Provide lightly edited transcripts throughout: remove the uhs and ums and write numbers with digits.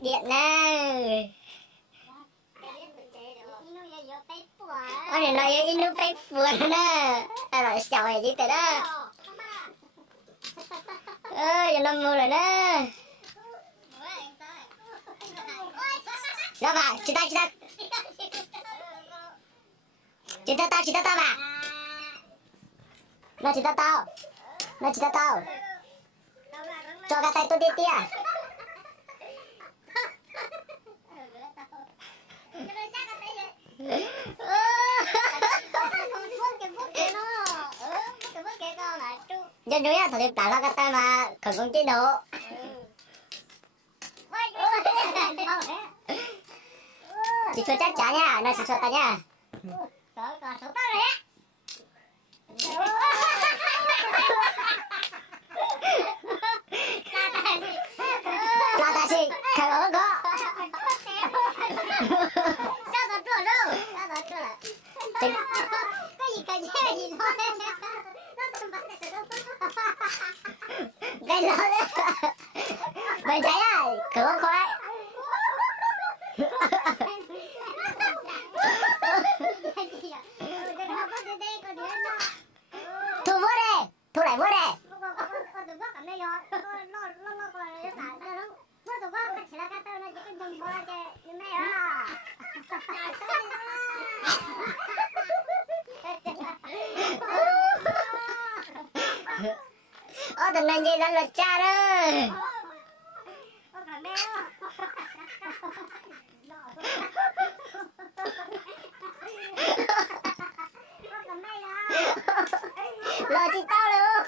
điện nè. Ở đây nói in nó phải phượt nè. Ta nói chào này gì thế đó. Giờ nó mua rồi nè. Đó bà, chị ta. Chị ta bà. Nó chị ta tao. Cho cái tay tôi đi tia. Dân núi á, thôi tả ra cái tay mà khẩn công chế độ. Chị cho chắc chắn nha, nó chị cho ta nha. Sợ ta rồi á. Là ta chị, khởi ở đó. Sao ta trưa đâu? Cái gì thôi. Cái đó đấy. Mày thấy à, cửa khói. Thu lại vớt đi. Tụi này gì ra lật cha đó. Lo chị tao luôn.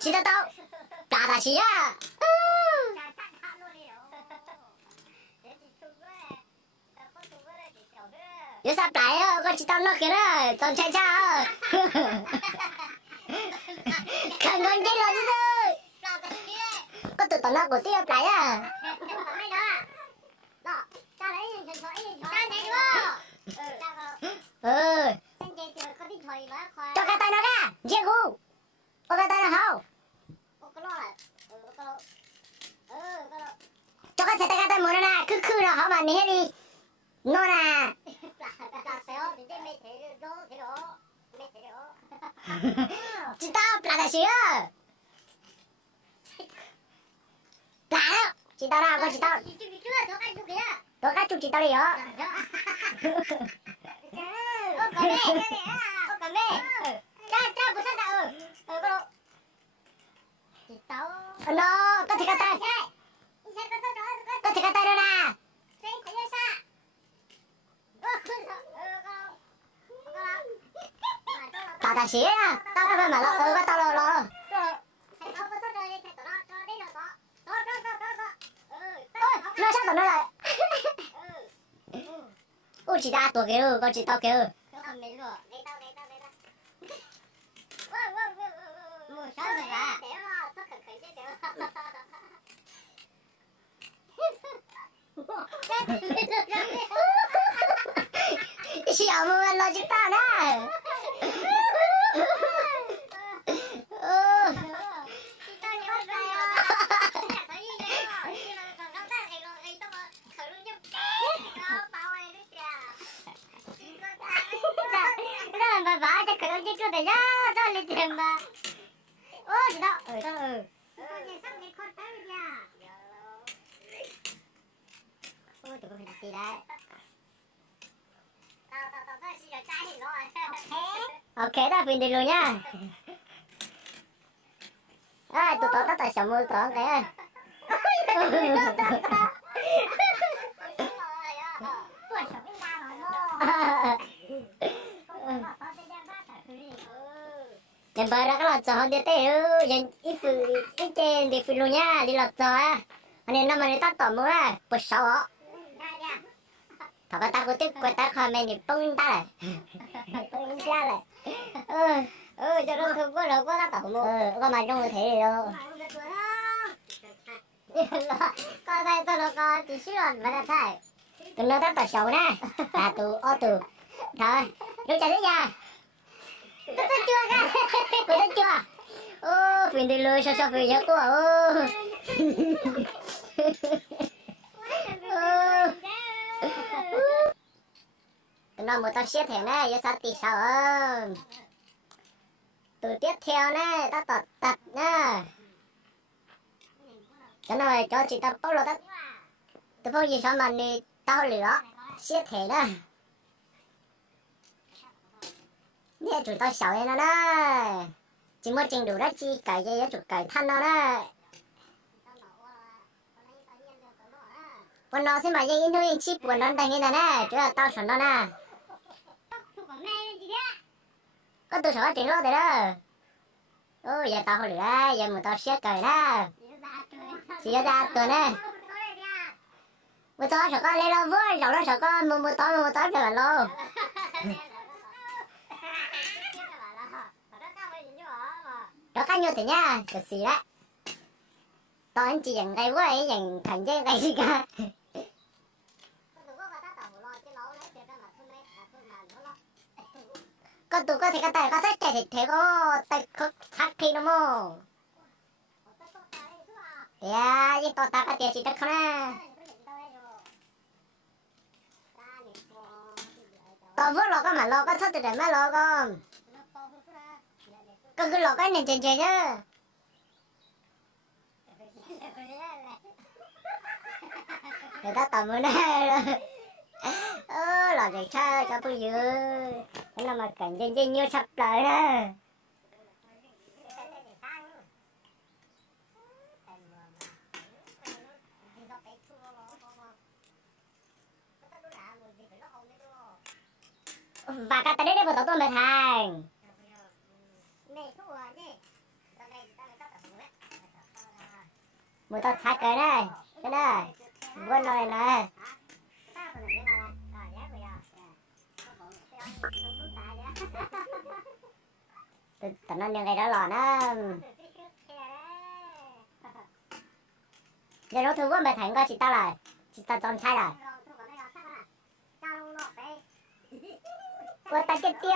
Chị tao cả ta chị á. Giờ sắp lại á, con chị tao nó kìa đó, con trai cha. Không con chết rồi chứ thôi. Con tụi tao nó của tiếp lại á. Cho cái tay nó ra, dễ gu. Ô cái tay nó hao. Cho cái tay muốn nó nè, cứ nó hao mà nè đi. Nó nè. Chị tao là đại sứ. Là chị tao ra con chị tao. Tôi cắt chụp chị tao đi hả? Cầm đi. Cha bữa sao chị tao. Nó, có thể cắt tay. Có thể cắt tay đâu nè. Tao ta xí á, tao phải mà lo, tao lo. Nó sao tao nói lại. Ôi chị ta tuổi kìa, con chị tao kìa. Siapa mau logik tanah? Bà bả cho khởi chứ để ra ra lên tiền bà. Ôi chị đó, tao ôi tụi con phải đi đấy. Tao xin rồi trai thì nó ok đó pin đi luôn nha. Tụi tao tại sao mua tao cái. Jangan barang kalau cahon dia teh, jangan itu di filmnya di lot cah. Ane nama ni tak tahu mula, pesawat. thằng con ta có tiếc quay ta khỏi mày thì bông ta lại bông ra lại cho nó thương quá rồi quá ta tổng một có mà trong người thế đâu con đây tôi nó con chỉ xíu rồi mà đã thay tụi nó tao xấu nè tụi thôi lúc chạy đấy nha tôi chưa ra tôi chưa phiền đi lôi sao phiền nhá cô tụi nó một tao xếp thế này giờ sao tí sao từ tiếp theo này ta tập nè cho nó cho chị ta bao lâu ta từ bao giờ sao mà đi tao lửa xếp thế đó nè chúng tao xấu vậy nó đó chỉ muốn trình đủ đó chi cái gì chụp cái thân nó đó bọn nó xem mà những in thôi chip của nó đánh như này nè chứ là tao chuẩn nó nè có tôi sợ chuyện lo đấy đó giờ tao hồi lửa giờ một tao xếp cái đó chỉ ra tuần này một tao sợ con lên lo vui rồi nó sợ con một tao cho bạn lo đó cá nhiều thế nha thật xì đấy tao anh chỉ dành cái với dành thành cái cái gì cả con tụi có thể cái tay có thích chạy thì thế có tay có thắt khi nó mô dạ nhưng tao ta cái tiền chỉ đất không nè tao vứt lo cái mà lo cái thất để mà lo con cứ lo cái này trên chứ người ta tầm mới này làm gì sao cho tôi dư cái nào mà cảnh trên như sắp lại đó và cả tay đấy vừa tao tôi mệt hàng một tao thắt cái này vươn rồi này tao nó những cái đó lò nó giờ nó thứ vươn mệt thành coi chị ta chọn sai rồi ta chết tiêu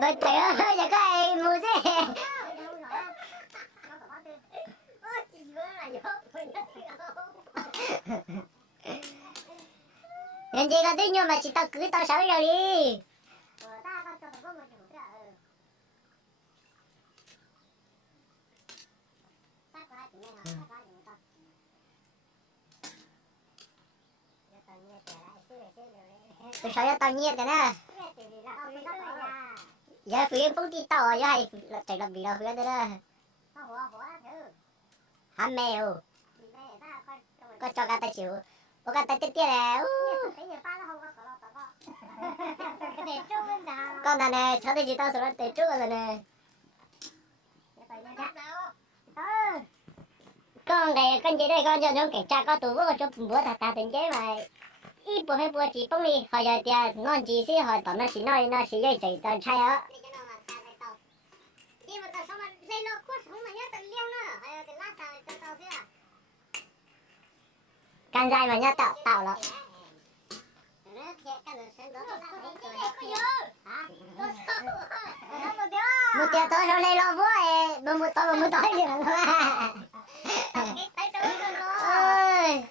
đôi tay ơi giờ cái mua gì nhân gì có tính nhưng mà chị tao cưới tao xấu rồi đi tôi sợ tao nhiệt rồi nè giờ phía phong đi tàu giờ hay chạy làm gì đâu phía đây đó ham mèo có cho cả tay chịu có cả tay tiết tiết này con này nè cháu thì chị tao sợ tệ trước rồi nè con này con gì đây con cho nó kiểm tra có tủ có cho bữa thật tình chế mà ít bữa hay bữa chỉ bông đi hỏi giờ tiền ngon chỉ xí hỏi tao nó chỉ nói nó chỉ dây chạy tao sai á can dai mà nhá tạo là một tiền tôi rồi lên lo vui một tôi gì mà ơi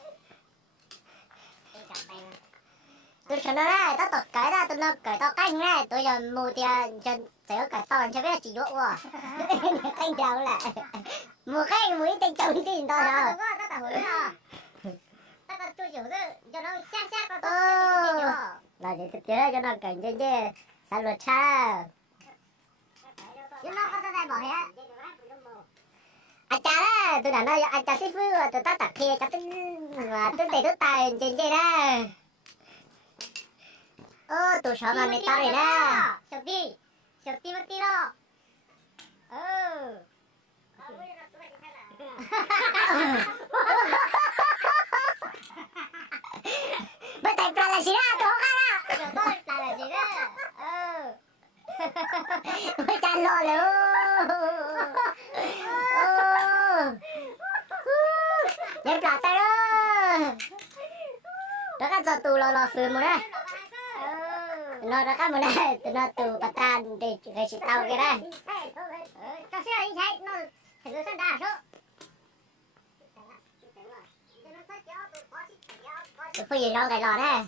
tôi cho nó này tao tọt cái ra tôi nó cởi tao canh này tôi giờ mua tiền cho sẽ cởi tao cho biết chỉ dỗ à canh chào lại mua cái mũi tay chồng tiền tao rồi là để thực tế cho nó cảnh trên chứ sao luật sao chứ nó có tay bỏ hết anh cha đó tôi đã nói anh cha xí phư tôi ta tạc kia cho tôi mà tôi để tôi tài trên chơi đó tôi sợ mà người ta này đó chụp đi chụp tí một tí đó. Bây tay là gì đó, đó cả đó. Tôi là gì đó. Bây tay lo luôn. Nhắm tay đó. Đó cả giờ tù lo phừ một đấy. Nó đó cả một đấy, nó tù bà ta để chỉ tao cái đây. Cho xe đi chạy, nó phải đưa sang đà số. Tôi phải gì đâu cái lò đấy.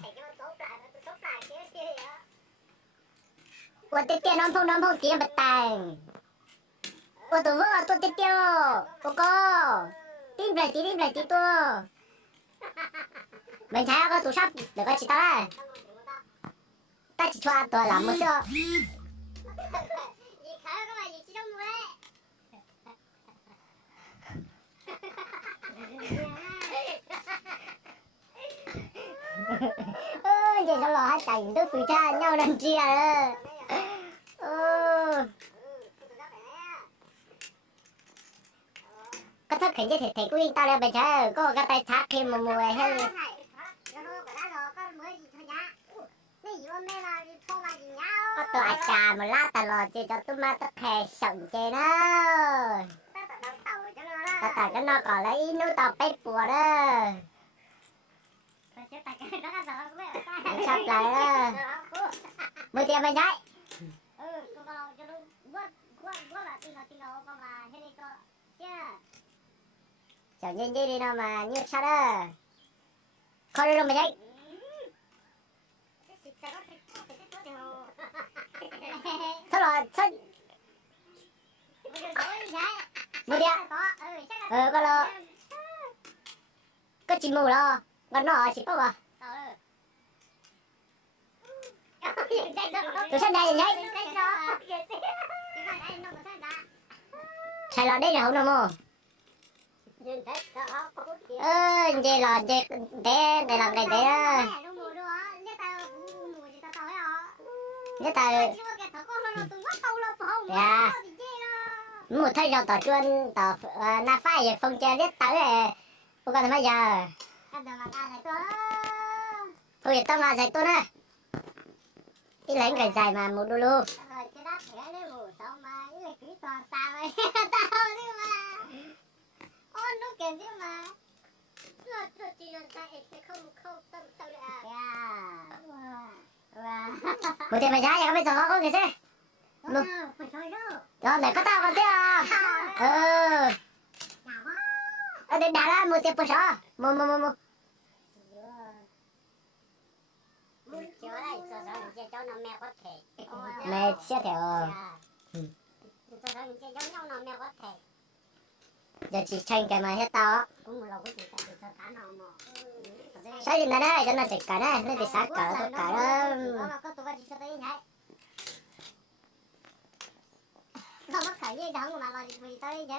Ủa tiết tiêu nó không kiếm bật tàng. Ủa tôi vừa tôi tiết tiêu. Ủa cô. Tìm lại tí tôi. Mình thấy có tủ sắp để coi chị tao đây. Ta chỉ cho ăn tôi làm một chưa. Vậy nó lo hai cảnh tôi phụ cha nhau làm chi à. Có thật khánh chứ thầy của tao là bây giờ có cái tay thác thêm một mùa hay có tôi ai chà mà lá tao lo chơi cho tôi mà tôi thề sống chơi nó tao tao cho nó còn lấy nuôi tao bếp bùa đó sắp lại đó mười tiền mày nhảy chẳng nhìn đi nào mà như sao đó khỏi đi đâu mày nhảy thôi rồi sao mười tiền có lo có chim mù lo còn nó chỉ có à tôi sang đây nhảy chạy lọt đây là không đâu mô vậy là vậy để làm cái đấy á nhất là dạ một thay rồi tỏ chuyên tỏ na phai phong chơi nhất tới cô còn bây giờ thôi tao mà dạy tôi nè đi lấy cái dài mà một đô lô một tiền mày giá vậy bây giờ có cái gì rồi mày có tao còn thế à đây đã là một tiền bữa sao một mẹ sẽ theo giờ chỉ tranh cái mà hết tao sao gì đây cho nó chỉ cả đây nó chỉ sát cả tất cả đó không mất khởi gì đâu mà lo gì tới chứ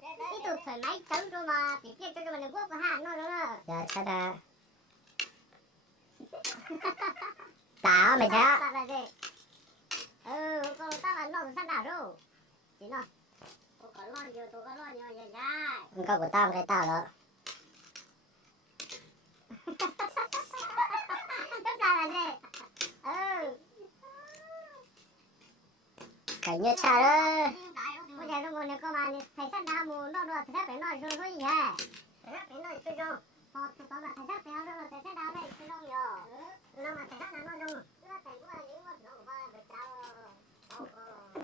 cái tụt thoải mái chống cho mà chỉ kia cho mình quốc ha nó đó dạ sao đã tao mày thấy con tao là nó sao đảo đâu chỉ nó tôi có lo nhiều vậy con của tao cái tao đó tất cả là gì cảnh như cha đó bây giờ nó muốn nếu có mà thầy sát đá mù nó được thầy phải nói rồi gì hả thầy phải nói rồi rồi họ tao là thầy sát béo đó là thầy sát đá này tôi không nhớ nó mà thầy sát đá nó rồi thầy cũng là những con nó của ba bị tao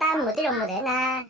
tam một tí đồng một thế nè